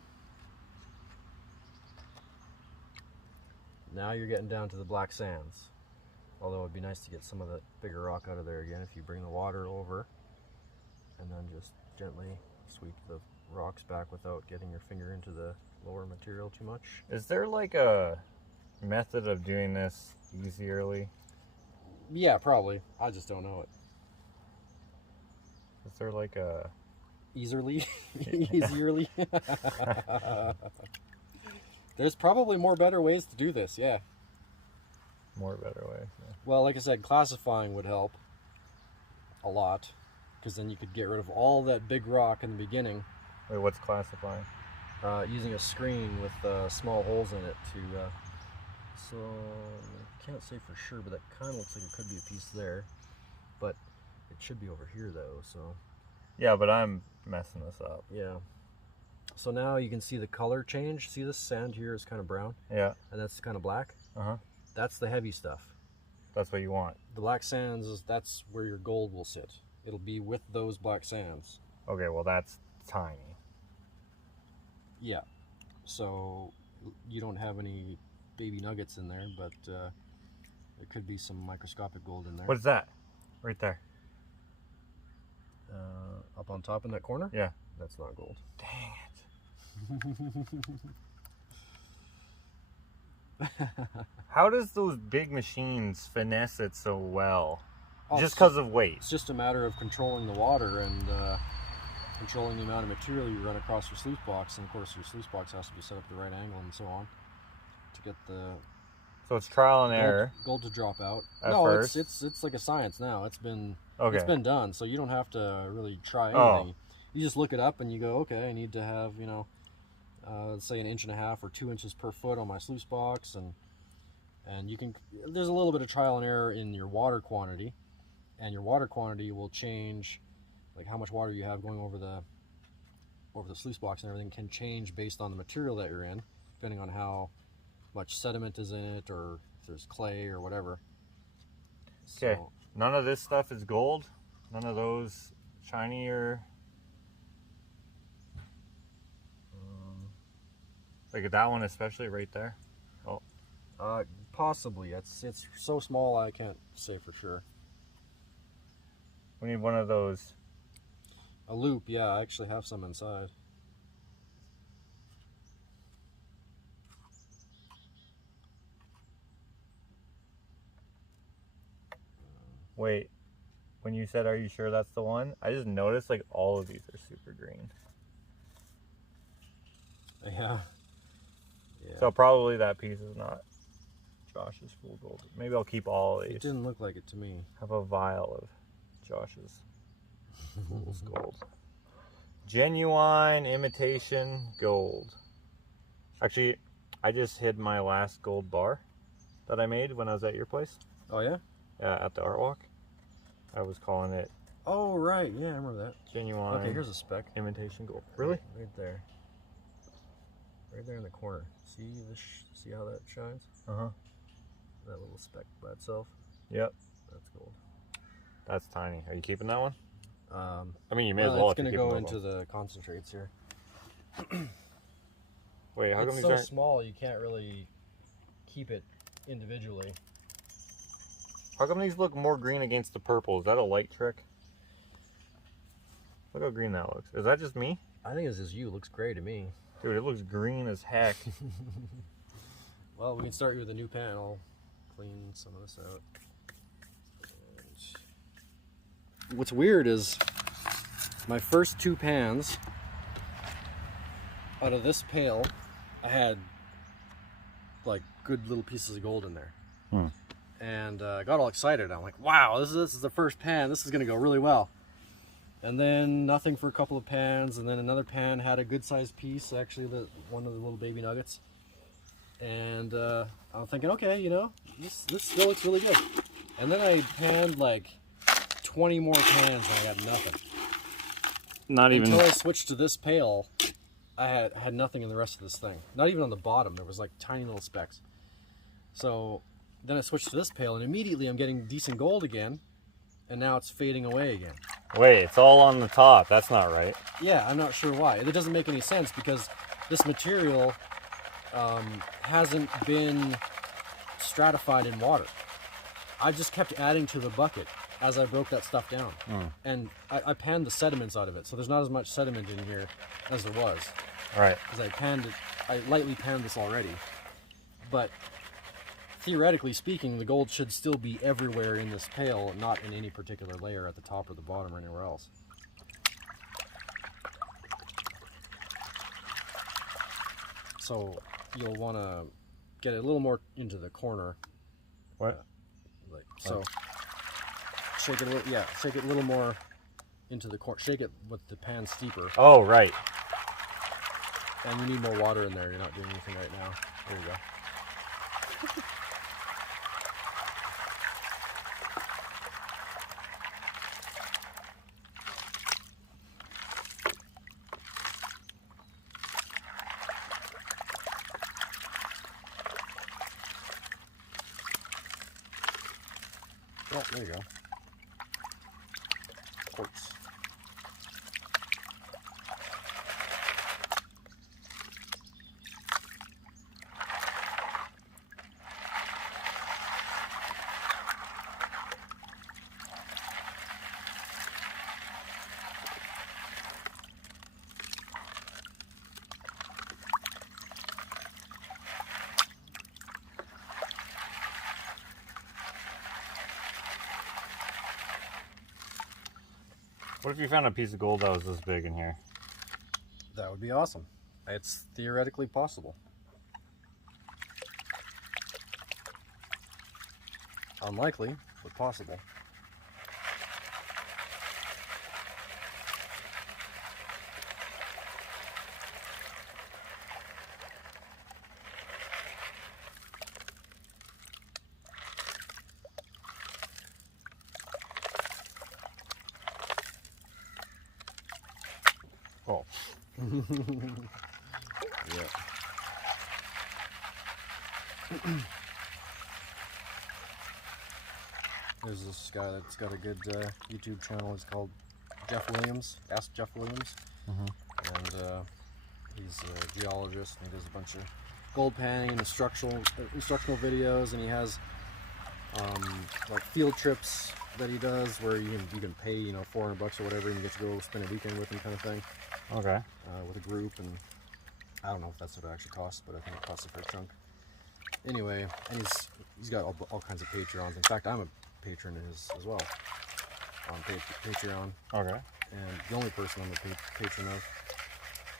now you're getting down to the black sands. Although it'd be nice to get some of that bigger rock out of there again if you bring the water over and then just gently sweep the rocks back without getting your finger into the lower material too much. Is there like a method of doing this easierly? Yeah, probably. I just don't know it. Is there like a... Easily? Easierly? There's probably more better ways to do this, yeah. More better way. Yeah. Well, like I said, classifying would help a lot, because then you could get rid of all that big rock in the beginning. Wait, what's classifying? Using a screen with small holes in it to... so, I can't say for sure, but that kind of looks like it could be a piece there. But it should be over here, though, so... Yeah, but I'm messing this up. Yeah. So now you can see the color change. See this sand here is kind of brown? Yeah. And that's kind of black? Uh-huh. That's the heavy stuff. That's what you want. The black sands, that's where your gold will sit. It'll be with those black sands. Okay, well that's tiny. Yeah. So you don't have any baby nuggets in there, but there could be some microscopic gold in there. What is that? Right there. Up on top in that corner? Yeah. That's not gold. Dang it. How does those big machines finesse it so well? Just because of weight? It's just a matter of controlling the water and controlling the amount of material you run across your sluice box. And of course your sluice box has to be set up at the right angle and so on to get the So it's trial and error. Gold to drop out. At No, first. it's like a science now. It's been Okay. it's been done, so you don't have to really try Oh. anything. You just look it up and you go, okay, I need to have, you know, let's say 1.5 inches or 2 inches per foot on my sluice box, and you can. There's a little bit of trial and error in your water quantity, and your water quantity will change, like how much water you have going over the sluice box and everything can change based on the material that you're in, depending on how much sediment is in it or if there's clay or whatever. Okay. So, None of this stuff is gold. None of those shinier. Like that one, especially right there. Oh, possibly. It's so small I can't say for sure. we need one of those. A loop, yeah, I actually have some inside. Wait, when you said, "Are you sure that's the one?" I just noticed like all of these are super green. Yeah. So probably that piece is not Josh's full gold. Maybe I'll keep all of these. It didn't look like it to me. Have a vial of Josh's fool's gold. Genuine imitation gold. Actually, I just hid my last gold bar that I made when I was at your place. Oh yeah? Yeah, at the art walk. I was calling it Oh right, yeah, I remember that. genuine Okay, here's a speck. imitation gold. Really? Right there. Right there in the corner. See see how that shines? Uh-huh. That little speck by itself. Yep. That's gold. That's tiny. Are you keeping that one? I I mean, you may as well. It's if you're gonna go keeping into both. the concentrates here. Wait, how come It's these so aren't? small you can't really keep it individually. How come these look more green against the purple? Is that a light trick? Look how green that looks. Is that just me? I think it's just you. It looks gray to me. Dude, it looks green as heck. Well, we can start you with a new pan. I'll clean some of this out. And what's weird is my first 2 pans out of this pail, I had like good little pieces of gold in there. And I got all excited. I'm like, wow, this is the first pan. This is going to go really well. And then nothing for a couple of pans, and then another pan had a good sized piece, actually one of the little baby nuggets. And I'm thinking, okay, you know, this still looks really good. And then I panned like 20 more pans and I got nothing. Not even until I switched to this pail. I had nothing in the rest of this thing. Not even on the bottom. There was like tiny little specks. So then I switched to this pail, and immediately I'm getting decent gold again. And now it's fading away again. Wait, it's all on the top. That's not right. Yeah, I'm not sure why. It doesn't make any sense because this material hasn't been stratified in water. I just kept adding to the bucket as I broke that stuff down. And I panned the sediments out of it, so there's not as much sediment in here as there was. Right. Because I lightly panned this already. But theoretically speaking, the gold should still be everywhere in this pail, not in any particular layer at the top or the bottom or anywhere else. So you'll want to get it a little more into the corner. What? Like so. Shake it a little, yeah, shake it a little more into the corner. Shake it with the pan steeper. Oh, right. And you need more water in there. You're not doing anything right now. There you go. Oh, there you go. Quartz. What if you found a piece of gold that was this big in here? That would be awesome. It's theoretically possible. Unlikely, but possible. Oh. Yeah. There's this guy that's got a good YouTube channel. It's called Jeff Williams. Ask Jeff Williams. And he's a geologist, and he does a bunch of gold panning and instructional videos, and he has like field trips that he does where you can pay, you know, $400 or whatever, and you get to go spend a weekend with him, kind of thing. Okay. With a group, and I don't know if that's what it actually costs, but I think it costs a fair chunk. Anyway, and he's got all kinds of Patreons. In fact, I'm a patron of his as well on Patreon. Okay. And the only person I'm a patron of.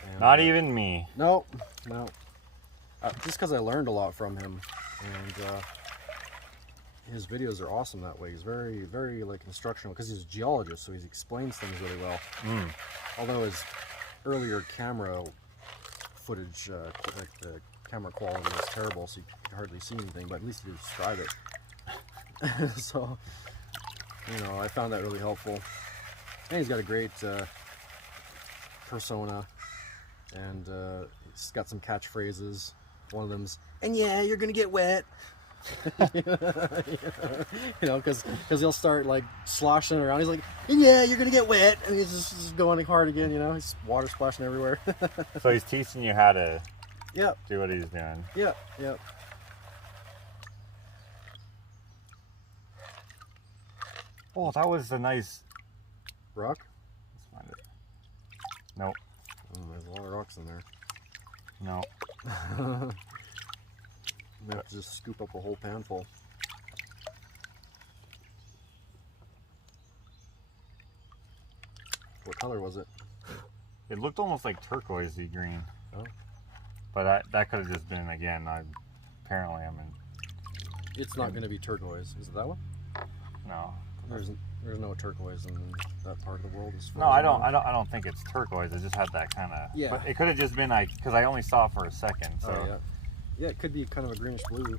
And, Not even me. No. Just because I learned a lot from him, and his videos are awesome that way. He's very, very like instructional because he's a geologist, so he explains things really well. Although his earlier camera footage, like the camera quality was terrible, so you could hardly see anything, but at least he did describe it. So, you know, I found that really helpful. And he's got a great persona, and he's got some catchphrases. One of them's, "And yeah, you're gonna get wet." You know, because he'll start like sloshing around. He's like, "And yeah, you're gonna get wet," and he's just going hard again. You know, he's water splashing everywhere. So he's teaching you how to Yep. do what he's doing. Yep. Oh, that was a nice Rock? Let's find it. Nope. Oh, there's a lot of rocks in there. No. We have to just scoop up a whole pan full. What color was it? It looked almost like turquoisey green. Oh. But that could have just been, again, apparently I'm in... It's not going to be turquoise. Is it that one? No. There's no turquoise in that part of the world. No, I don't think it's turquoise. It just had that kind of. Yeah. But it could have just been like, because I only saw it for a second. So. Oh, yeah. Yeah, it could be kind of a greenish blue.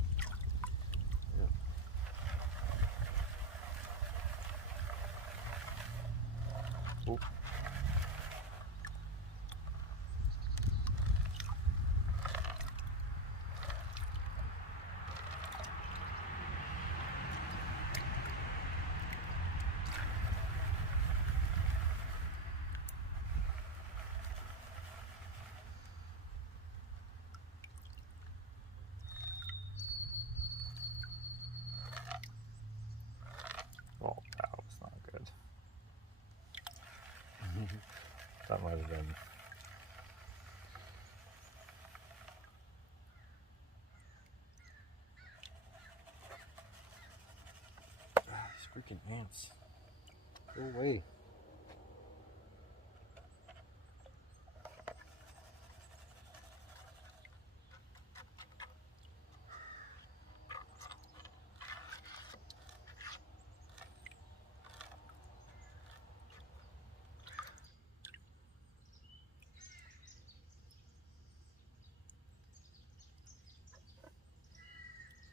Yeah. Oop. Oh, that was not good. That might have been. These freaking ants. Go away.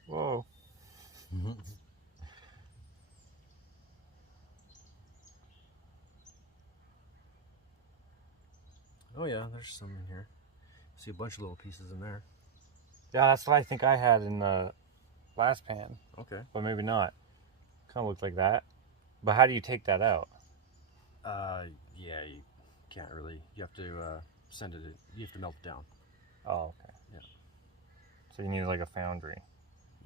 Whoa. Oh yeah, there's some in here. See a bunch of little pieces in there. Yeah, that's what I think I had in the last pan. Okay. But maybe not. Kind of looked like that. But how do you take that out? Yeah, you can't really. You have to send it. You have to melt it down. Oh, okay. Yeah. So you need like a foundry.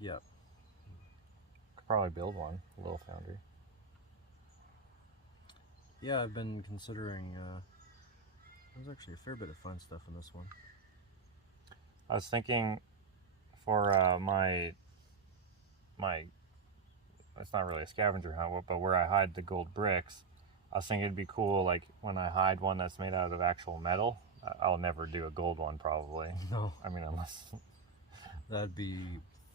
Yep. Could probably build one, a little foundry. Yeah, I've been considering. There's actually a fair bit of fun stuff in this one. I was thinking for my it's not really a scavenger hunt, but where I hide the gold bricks, I was thinking it'd be cool, like when I hide one that's made out of actual metal. I'll never do a gold one, probably. No. I mean, unless. That'd be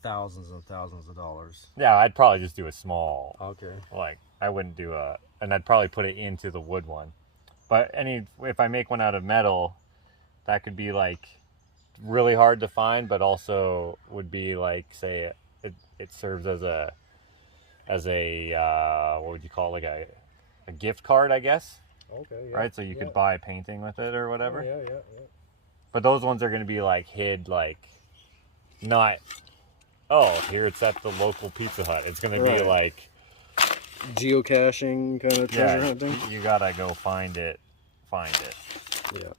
thousands and thousands of dollars. Yeah, I'd probably just do a small. Okay. Like, I wouldn't do and I'd probably put it into the wood one. But if I make one out of metal, that could be like really hard to find, but also would be like, say, it serves as a what would you call it, like a gift card, I guess. Okay. Yeah. Right, so you could buy a painting with it or whatever. Oh, yeah. But those ones are going to be like hid, like not. Oh, here it's at the local Pizza Hut. It's going to be like geocaching kind of treasure hunting. You gotta go find it. Yeah.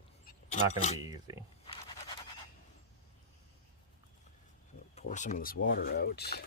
Not going to be easy. Pour some of this water out.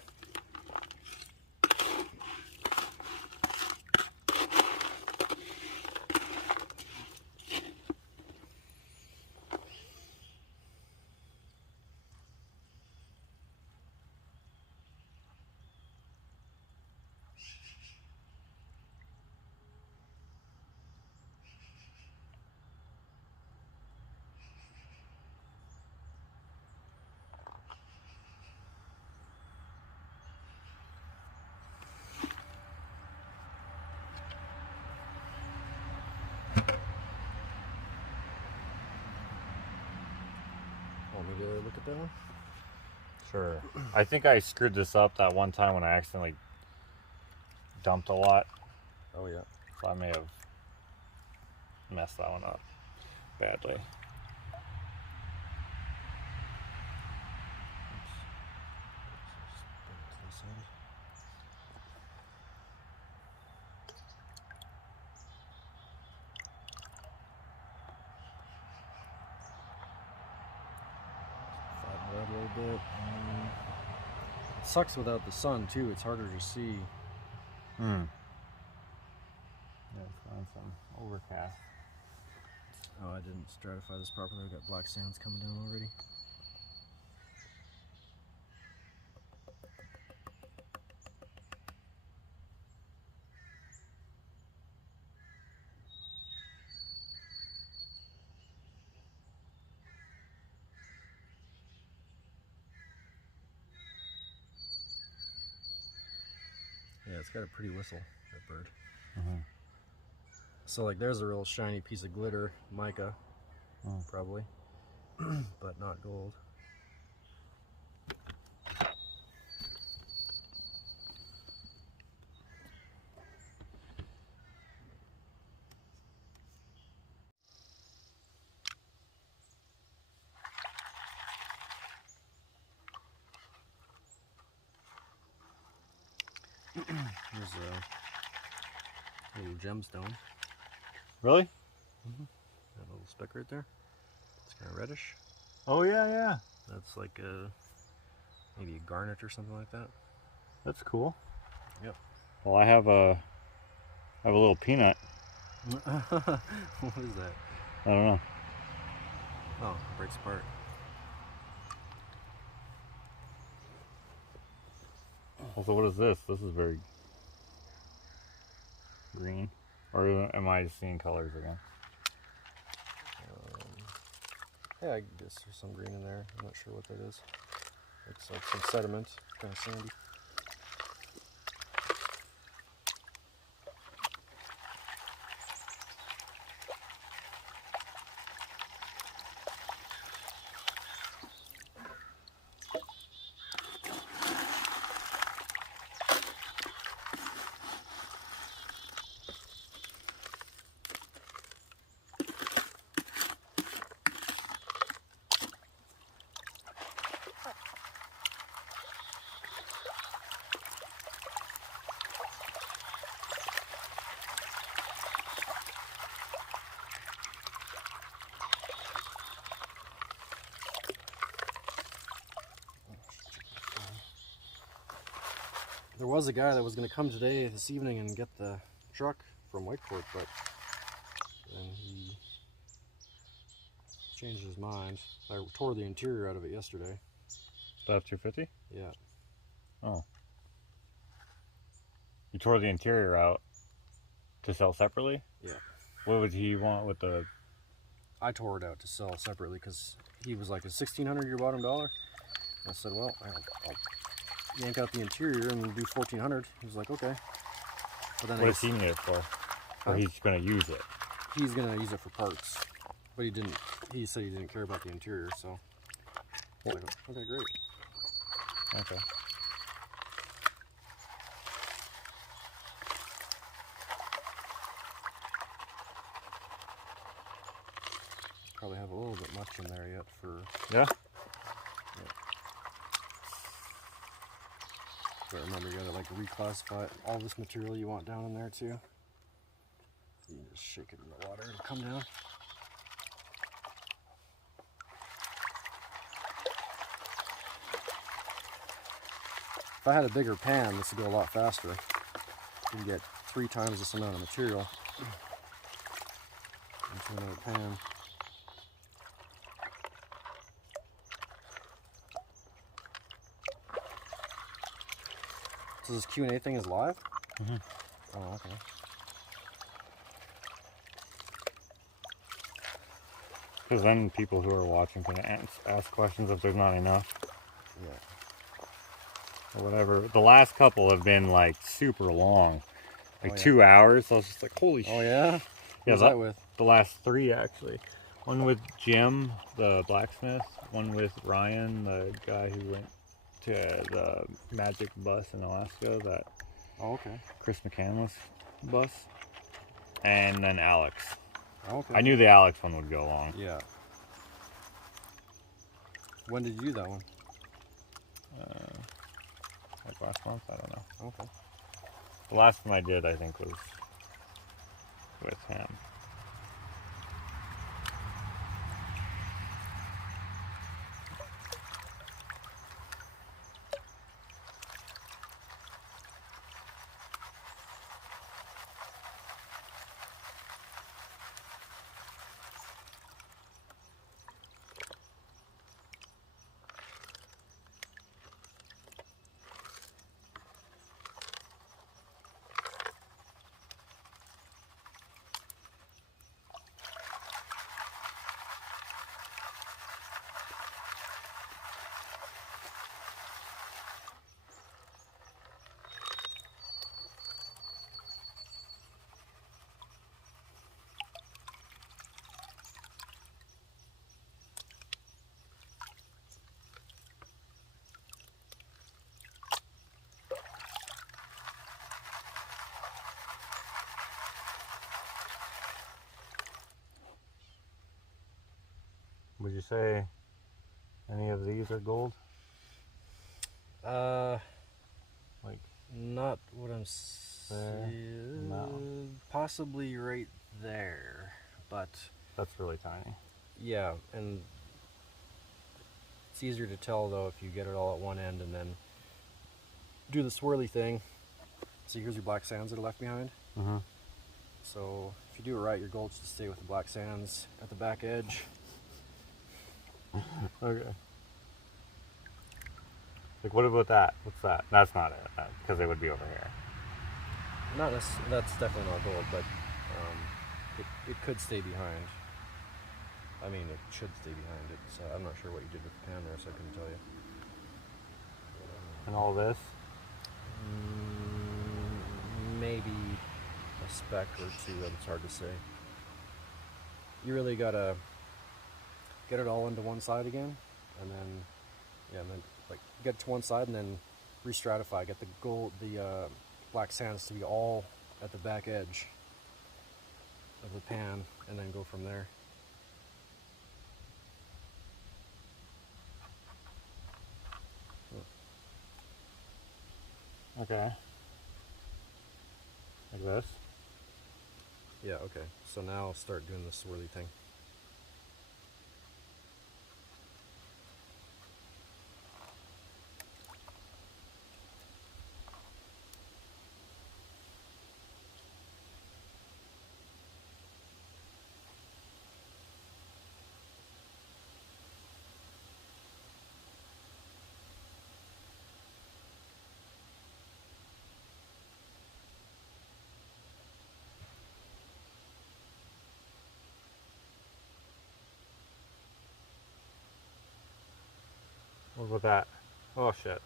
Want me to look at that one? Sure. I think I screwed this up that one time when I accidentally dumped a lot. Oh yeah. So I may have messed that one up badly. Flatten it out a little bit. It sucks without the sun too. It's harder to see. Yeah, find some overcast. Oh, I didn't stratify this properly. I've got black sands coming down already. Yeah, it's got a pretty whistle, that transferred. So like there's a real shiny piece of glitter, mica, probably, but not gold. Here's a little gemstone. Really? That little speck right there. It's kind of reddish. Oh yeah, yeah. That's like maybe a garnet or something like that. That's cool. Yep. Well, I have a little peanut. What is that? I don't know. Oh, it breaks apart. Also, what is this? This is very green. Or am I seeing colors again? Yeah, I guess there's some green in there. I'm not sure what that is. Looks like some sediment, kind of sandy. There was a guy that was going to come this evening and get the truck from Whiteford, but then he changed his mind. I tore the interior out of it yesterday. The F-250? Yeah. Oh. You tore the interior out to sell separately? Yeah. What would he want with the... I tore it out to sell separately because he was like, is $1,600 your bottom dollar? I said, well, I'll yank out the interior and do $1,400. He was like, okay. But then What does he need it for? Or he's going to use it? He's going to use it for parts. But he didn't. He said he didn't care about the interior, so. I was like, okay, great. Okay. Probably have a little bit much in there yet for. Yeah? But remember, you gotta like reclassify all this material you want down in there too. You can just shake it in the water and come down. If I had a bigger pan, this would go a lot faster. You can get 3 times this amount of material into another pan. So this Q&A thing is live? Mm-hmm. Oh, okay. Because then people who are watching can ask questions if there's not enough. Yeah. Or whatever. The last couple have been like super long. Like 2 hours. So I was just like, holy shit. Oh yeah? Yeah, Who's that with? The last 3 actually. One with Jim, the blacksmith. One with Ryan, the guy who went to the magic bus in Alaska, that Chris McCandless bus. And then Alex. Okay. I knew the Alex one would go long. Yeah. When did you do that one? Like last month? I don't know. Okay. The last one I did, I think, was with him. Would you say any of these are gold? Like not what I'm seeing. No. Possibly right there, but that's really tiny. yeah, and it's easier to tell though if you get it all at one end and then do the swirly thing. So here's your black sands that are left behind. Mm-hmm. So if you do it right, your gold should stay with the black sands at the back edge. Okay. Like, what about that? What's that? That's not it, because it would be over here. Not that's definitely not gold, but it could stay behind. I mean, it should stay behind it. So I'm not sure what you did with the pan there, so I couldn't tell you. And all this? Maybe a speck or two. It's hard to say. You really gotta get it all into one side again, and then and then like get to one side and then re-stratify. Get the black sands to be all at the back edge of the pan, and then go from there. Okay. Like this? Yeah, okay. So now I'll start doing the swirly thing. What about that? Oh shit.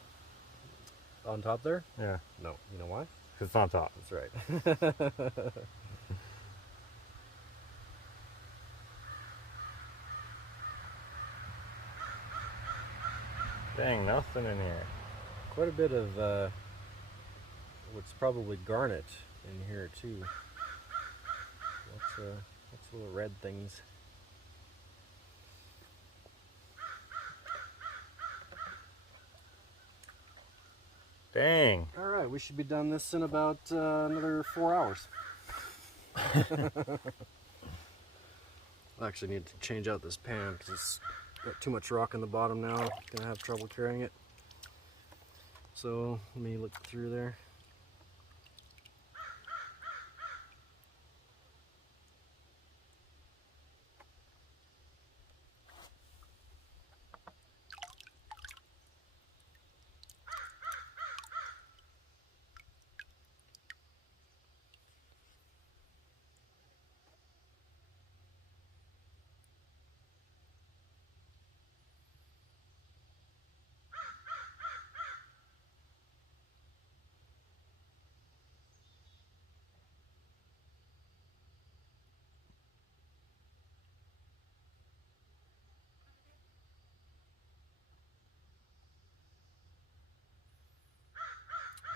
On top there? Yeah. No. You know why? Because it's on top. That's right. Dang, nothing in here. Quite a bit of what's probably garnet in here too. What's little red things? Dang. All right, we should be done this in about another 4 hours. I actually need to change out this pan because it's got too much rock in the bottom now. Gonna have trouble carrying it. So let me look through there.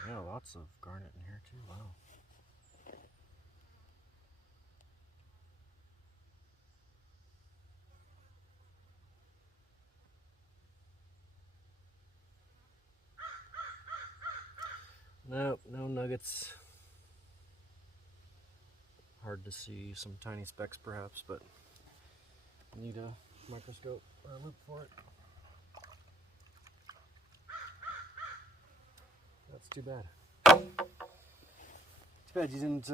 Yeah, lots of garnet in here too. Wow. Nope, no nuggets. Hard to see, some tiny specks perhaps, but need a microscope or a loop for it. That's too bad. Too bad you didn't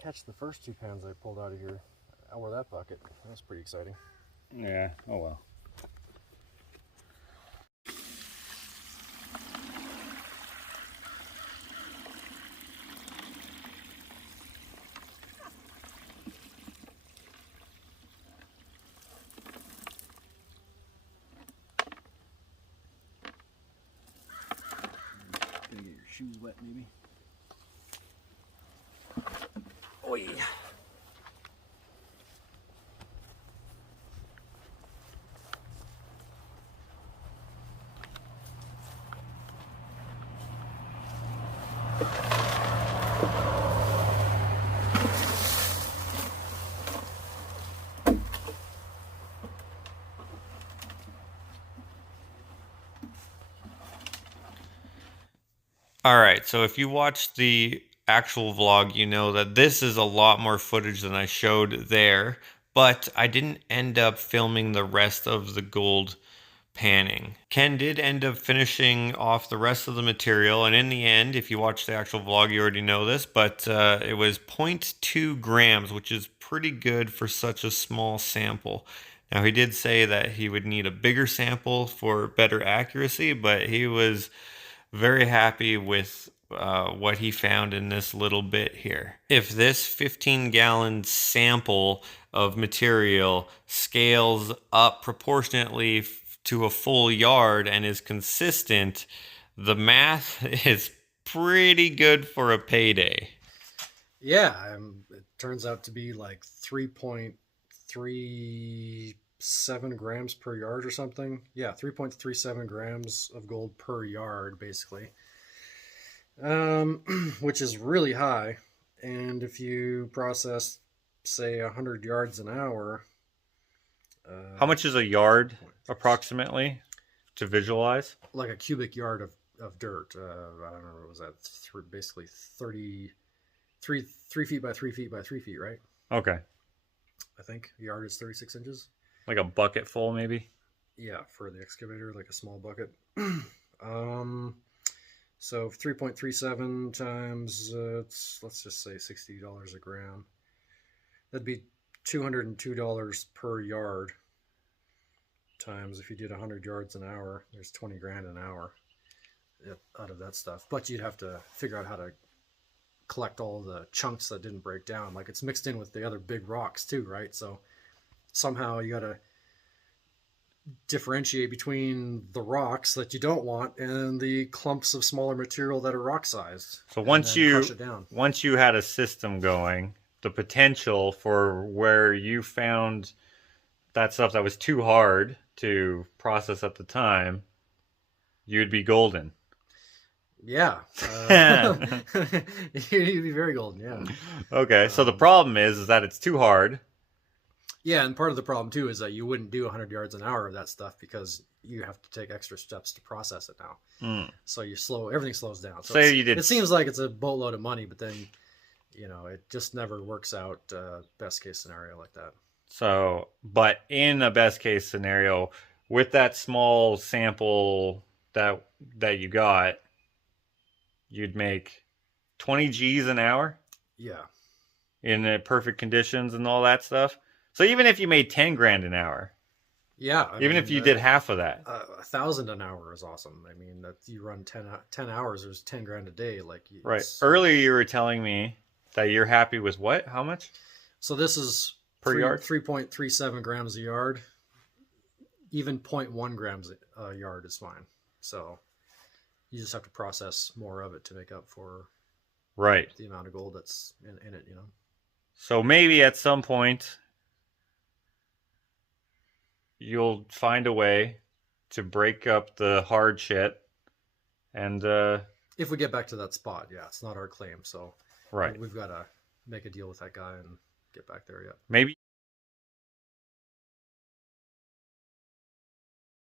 catch the first two pans I pulled out of here, or that bucket. That was pretty exciting. Yeah, oh well. Gonna get your shoes wet maybe. Oi. All right, so if you watched the actual vlog, you know that this is a lot more footage than I showed there, but I didn't end up filming the rest of the gold panning. Ken did end up finishing off the rest of the material, and in the end, if you watch the actual vlog, you already know this, but it was 0.2 grams, which is pretty good for such a small sample. Now, he did say that he would need a bigger sample for better accuracy, but he was very happy with what he found in this little bit here. If this 15-gallon sample of material scales up proportionately to a full yard and is consistent, the math is pretty good for a payday. Yeah, it turns out to be like 3.37 grams per yard or something. Yeah, 3.37 grams of gold per yard, basically, which is really high. And if you process, say, 100 yards an hour. How much is a yard, approximately, to visualize? Like a cubic yard of dirt. I don't know, what was that? Basically 3 feet by 3 feet by 3 feet, right? Okay. I think the yard is 36 inches. Like a bucket full, maybe? Yeah, for the excavator, like a small bucket. So 3.37 times, let's just say $60 a gram. That'd be $202 per yard. Times, if you did 100 yards an hour, there's 20 grand an hour out of that stuff. But you'd have to figure out how to collect all the chunks that didn't break down. Like, it's mixed in with the other big rocks too, right? So somehow you got to differentiate between the rocks that you don't want and the clumps of smaller material that are rock sized. So once you crush it down. Once you had a system going, the potential for where you found that stuff that was too hard to process at the time, you'd be golden. Yeah. You'd be very golden, yeah. Okay, so the problem is that it's too hard. Yeah, and part of the problem too is that you wouldn't do 100 yards an hour of that stuff because you have to take extra steps to process it now. So everything slows down. So Say you did. It seems like it's a boatload of money, but then, it just never works out. Best case scenario like that. So, but in a best case scenario, with that small sample that you got, you'd make 20 G's an hour. Yeah. In the perfect conditions and all that stuff. So even if you made 10 grand an hour. Yeah. Even if you did half of that. 1,000 an hour is awesome. I mean, that you run 10 hours, there's 10 grand a day. Right. Earlier you were telling me that you're happy with what? How much? So this is per yard? 3.37 grams a yard. Even 0.1 grams a yard is fine. So you just have to process more of it to make up for the amount of gold that's in it, So maybe at some point you'll find a way to break up the hard shit, and if we get back to that spot, yeah, it's not our claim, so we've got to make a deal with that guy and get back there. Yeah, maybe